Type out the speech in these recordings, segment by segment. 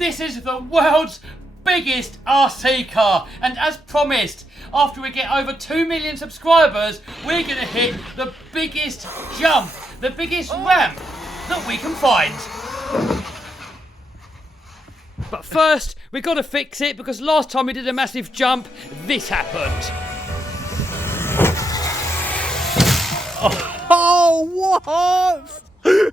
This is the world's biggest RC car, and as promised, after we get over 2 million subscribers, we're gonna hit the biggest jump, the biggest ramp that we can find. But first, we gotta fix it, because last time we did a massive jump, this happened. Oh, what?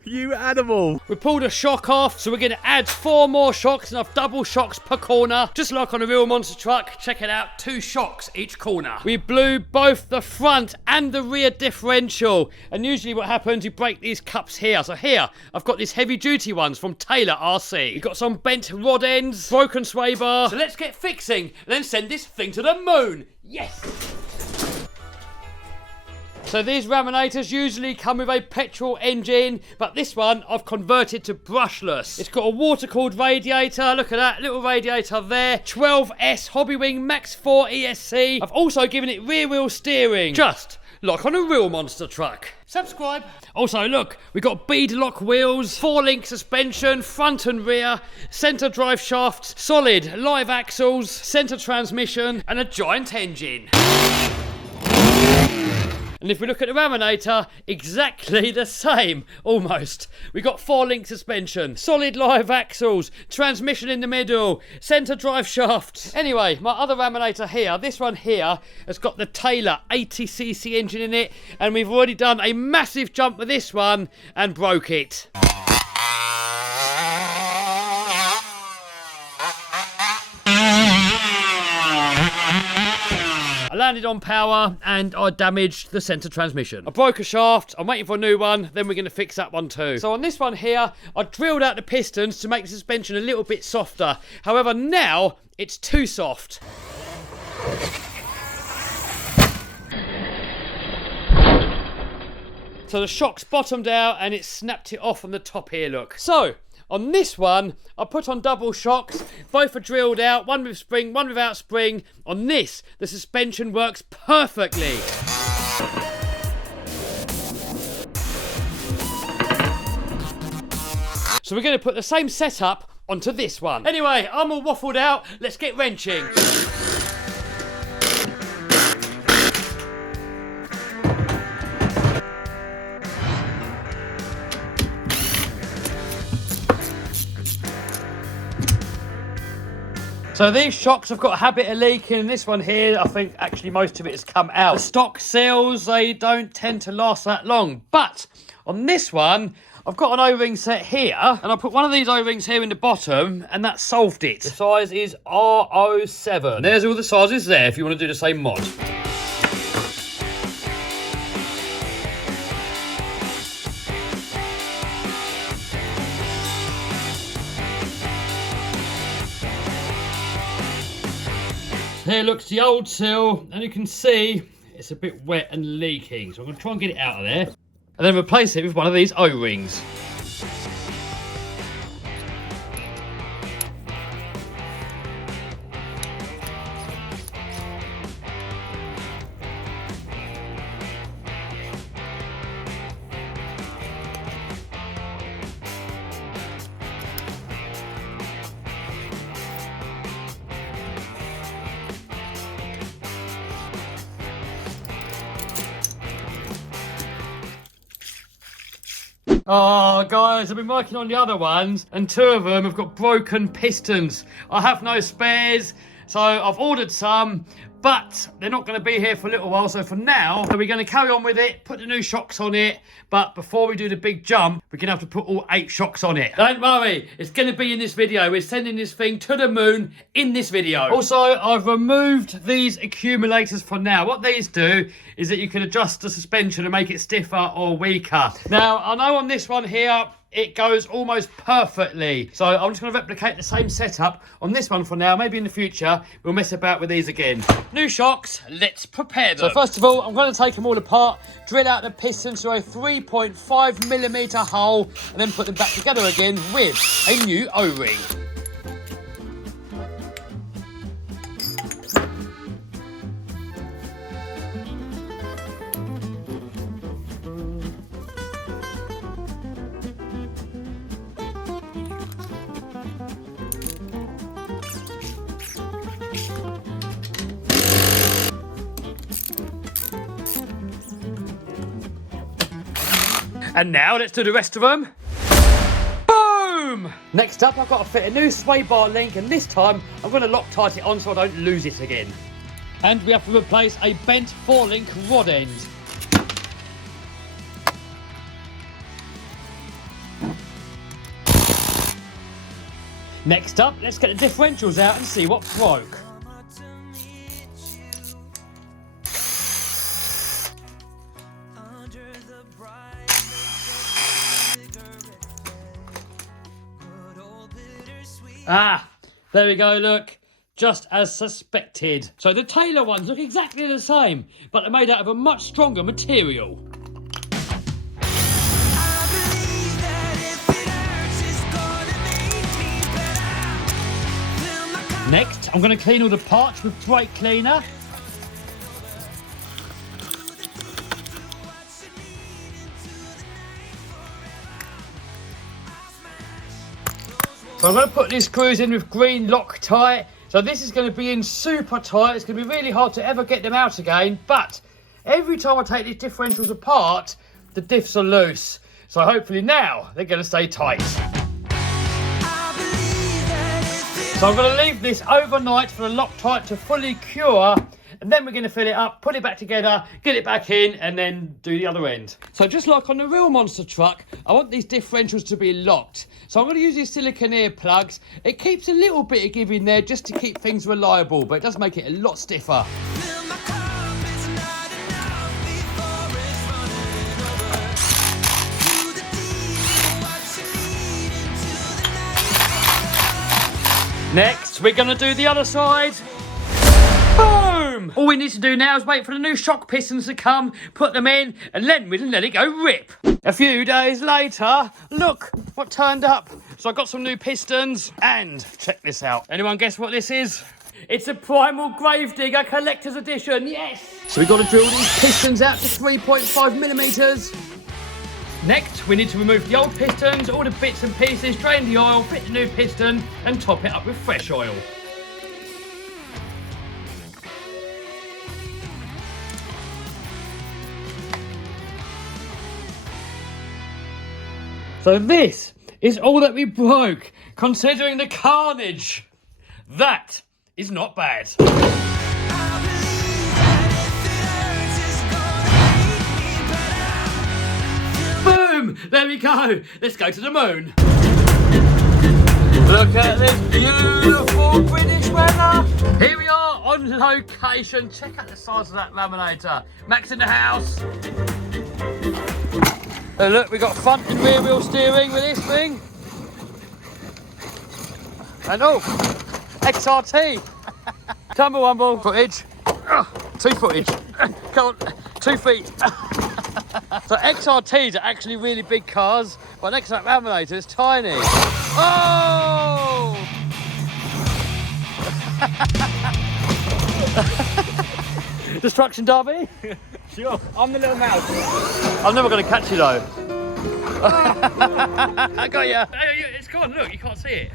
You animal. We pulled a shock off, so we're going to add 4 more shocks and have double shocks per corner. Just like on a real monster truck. Check it out, 2 shocks each corner. We blew both the front and the rear differential. And usually what happens, you break these cups here. So here, I've got these heavy duty ones from Taylor RC. We've got some bent rod ends, broken sway bar. So let's get fixing and then send this thing to the moon. Yes! So these Raminators usually come with a petrol engine, but this one I've converted to brushless. It's got a water-cooled radiator, look at that, little radiator there. 12S Hobbywing Max 4 ESC. I've also given it rear wheel steering, just like on a real monster truck. Subscribe. Also look, we've got bead lock wheels, 4-link suspension, front and rear, centre drive shafts, solid live axles, centre transmission, and a giant engine. And if we look at the Raminator, exactly the same, almost. We got 4-link suspension, solid live axles, transmission in the middle, centre drive shafts. Anyway, my other Raminator here, this one here, has got the Taylor 80cc engine in it, and we've already done a massive jump with this one and broke it. I landed on power and I damaged the centre transmission. I broke a shaft, I'm waiting for a new one, then we're going to fix that one too. So on this one here, I drilled out the pistons to make the suspension a little bit softer. However, now it's too soft. So the shock's bottomed out and it snapped it off on the top here, look. So, on this one, I put on double shocks. Both are drilled out, one with spring, one without spring. On this, the suspension works perfectly. So we're going to put the same setup onto this one. Anyway, I'm all waffled out. Let's get wrenching. So these shocks have got a habit of leaking, and this one here, I think actually most of it has come out. The stock seals, they don't tend to last that long. But on this one, I've got an O-ring set here, and I put one of these O-rings here in the bottom, and that solved it. The size is R07. There's all the sizes there if you want to do the same mod. Here looks the old seal, and you can see it's a bit wet and leaking. So I'm going to try and get it out of there, and then replace it with one of these O-rings. Oh, guys, I've been working on the other ones, and 2 of them have got broken pistons. I have no spares, so I've ordered some, but they're not going to be here for a little while. So for now, we're going to carry on with it, put the new shocks on it, but before we do the big jump, we're going to have to put all 8 shocks on it. Don't worry, it's going to be in this video. We're sending this thing to the moon in this video. Also, I've removed these accumulators for now. What these do is that you can adjust the suspension and make it stiffer or weaker. Now, I know on this one here, it goes almost perfectly. So I'm just going to replicate the same setup on this one for now. Maybe in the future, we'll mess about with these again. New shocks, let's prepare them. So first of all, I'm going to take them all apart, drill out the pistons through a 3.5mm hole, and then put them back together again with a new O-ring. And now let's do the rest of them. Boom! Next up, I've got to fit a new sway bar link, and this time I'm going to Loctite it on so I don't lose it again. And we have to replace a bent 4-link rod end. Next up, let's get the differentials out and see what broke. Ah, there we go, look. Just as suspected. So the Taylor ones look exactly the same, but they're made out of a much stronger material. Next, I'm going to clean all the parts with brake cleaner. So I'm going to put these screws in with green Loctite. So this is going to be in super tight. It's going to be really hard to ever get them out again. But every time I take these differentials apart, the diffs are loose. So hopefully now they're going to stay tight. So I'm going to leave this overnight for the Loctite to fully cure. And then we're going to fill it up, put it back together, get it back in, and then do the other end. So just like on the real monster truck, I want these differentials to be locked. So I'm going to use these silicone ear plugs. It keeps a little bit of give in there just to keep things reliable, but it does make it a lot stiffer. Next, we're going to do the other side. Boom! All we need to do now is wait for the new shock pistons to come, put them in, and then we can let it go rip. A few days later, look what turned up. So I got some new pistons, and check this out. Anyone guess what this is? It's a Primal Gravedigger Collector's Edition, yes! So we've got to drill these pistons out to 3.5 millimeters. Next, we need to remove the old pistons, all the bits and pieces, drain the oil, fit the new piston, and top it up with fresh oil. So this is all that we broke, considering the carnage. That is not bad. Boom! There we go. Let's go to the moon. Look at this beautiful British weather. Here we are on location. Check out the size of that laminator. Max in the house. Oh, look, we've got front and rear wheel steering with this thing. And oh, XRT. Tumblewumble footage. 2 footage. Come on, 2 feet. So XRTs are actually really big cars, but next to that laminator it's tiny. Oh! Destruction Derby? Sure, I'm the little mouse. I'm never going to catch you though. I got you. It's gone, look, you can't see it.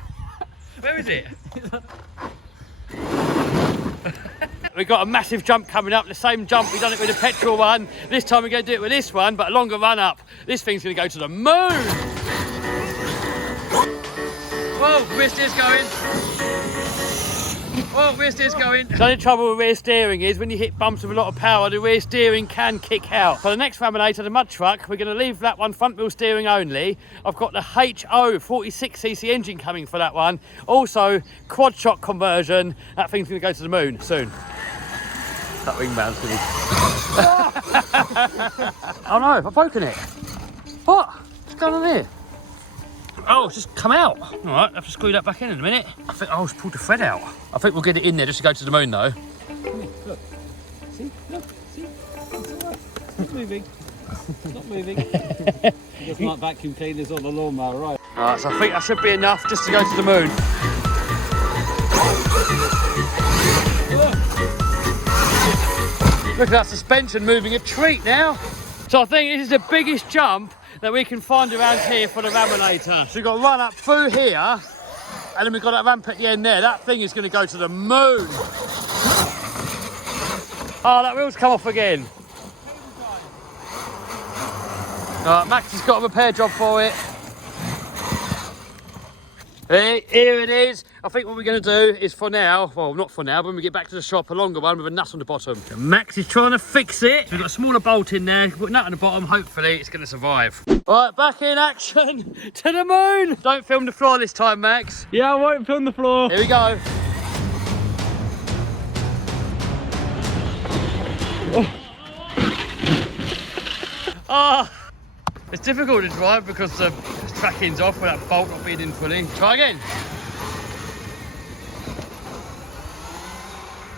Where is it? We've got a massive jump coming up, the same jump we've done it with the petrol one. This time we're going to do it with this one, but a longer run up. This thing's going to go to the moon. Whoa, rear steer's going. Whoa, rear steer's going. The only trouble with rear steering is when you hit bumps with a lot of power, the rear steering can kick out. For the next laminator, the mud truck, we're going to leave that one front wheel steering only. I've got the HO 46cc engine coming for that one. Also, quad shock conversion. That thing's going to go to the moon soon. That wingman's going to... Oh no, I've broken it. What? What's going on here? Oh, it's just come out. All right, I have to screw that back in a minute. I think I just pulled the thread out. I think we'll get it in there just to go to the moon though. Look. See? Look. See? It's all right. It's not moving. It's not moving. It doesn't like vacuum cleaners on the lawnmower, right? All right, so I think that should be enough just to go to the moon. Look at that suspension moving, a treat now. So I think this is the biggest jump that we can find around here for the laminator. So we've got to run up through here, and then we've got that ramp at the end there. That thing is going to go to the moon. Oh, that wheel's come off again. Alright, Max has got a repair job for it. Here it is. I think what we're going to do is for now, well not for now, but when we get back to the shop, a longer one with a nut on the bottom. And Max is trying to fix it. So we've got a smaller bolt in there, put a nut on the bottom, hopefully it's going to survive. Right, back in action to the moon. Don't film the floor this time, Max. Yeah, I won't film the floor. Here we go. Ah. It's difficult to drive because the tracking's off with that bolt not being in fully. Try again.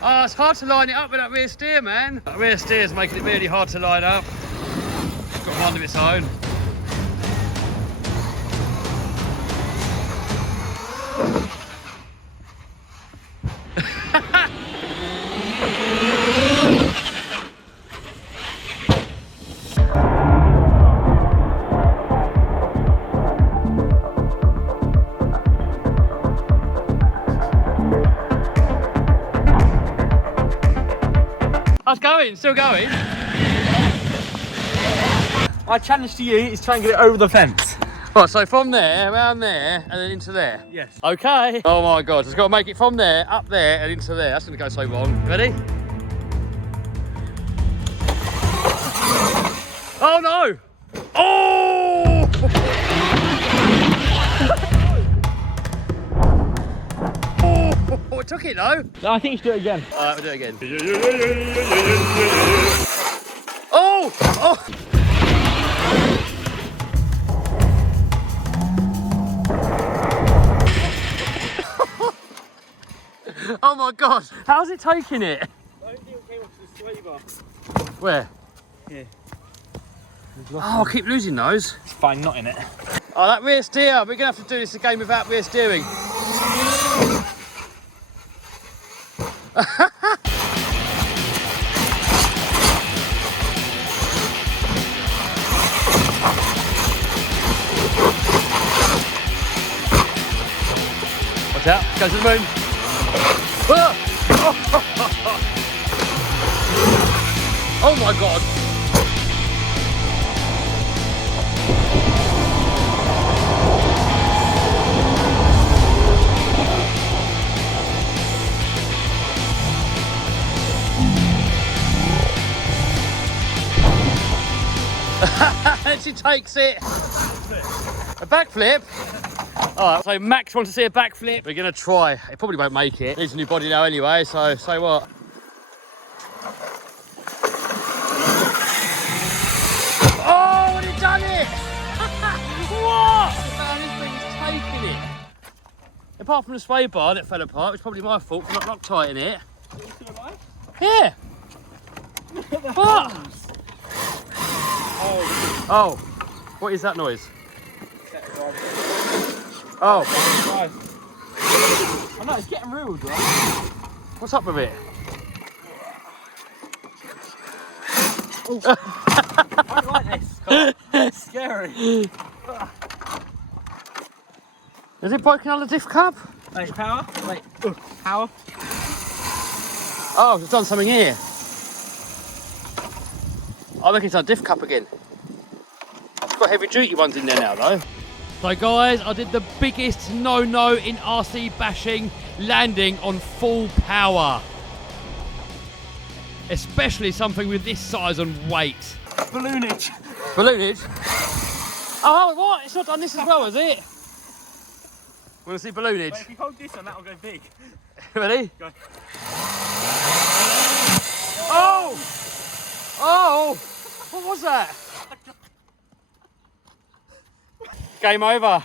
Oh, it's hard to line it up with that rear steer, man. That rear steer's making it really hard to line up. It's got a mind of its own. How's going? Still going? My challenge to you is try and get it over the fence. Right, so from there, around there, and then into there. Yes. Okay. Oh my God, it's got to make it from there, up there, and into there. That's going to go so wrong. Ready? Oh no! Oh! Oh, it took it though. No, I think you should do it again. Alright, we'll do it again. Oh! Oh! Oh my God! How's it taking it? I don't think it came off the sway bar. Where? Here. Oh, I keep losing those. It's fine, not in it. Oh, that rear steer. We're going to have to do this again without rear steering. Watch out. Go to the moon. Ah! Oh my God. And she takes it. A backflip? Alright, so Max wants to see a backflip. We're going to try. It probably won't make it. Needs a new body now anyway, so say what? Oh, and it done it! What? Man, this thing's taking it. Apart from the sway bar that fell apart, it's probably my fault for not Loctiting it. Are you still alive? Yeah. What? Oh. Oh, what is that noise? Oh, I know, it's getting real, right? what's up with it? I don't like this. It's scary. Is it broken on the diff cup? Wait, power? Wait, power? Oh, it's done something here. I reckon it's our diff cup again. It's got heavy duty ones in there now though. So guys, I did the biggest no-no in RC bashing, landing on full power. Especially something with this size and weight. Balloonage. Balloonage? Oh, what? It's not done this as well, is it? Want to see balloonage? Wait, if you hold this on, that'll go big. Ready? Go. Oh! Oh! What was that? Game over.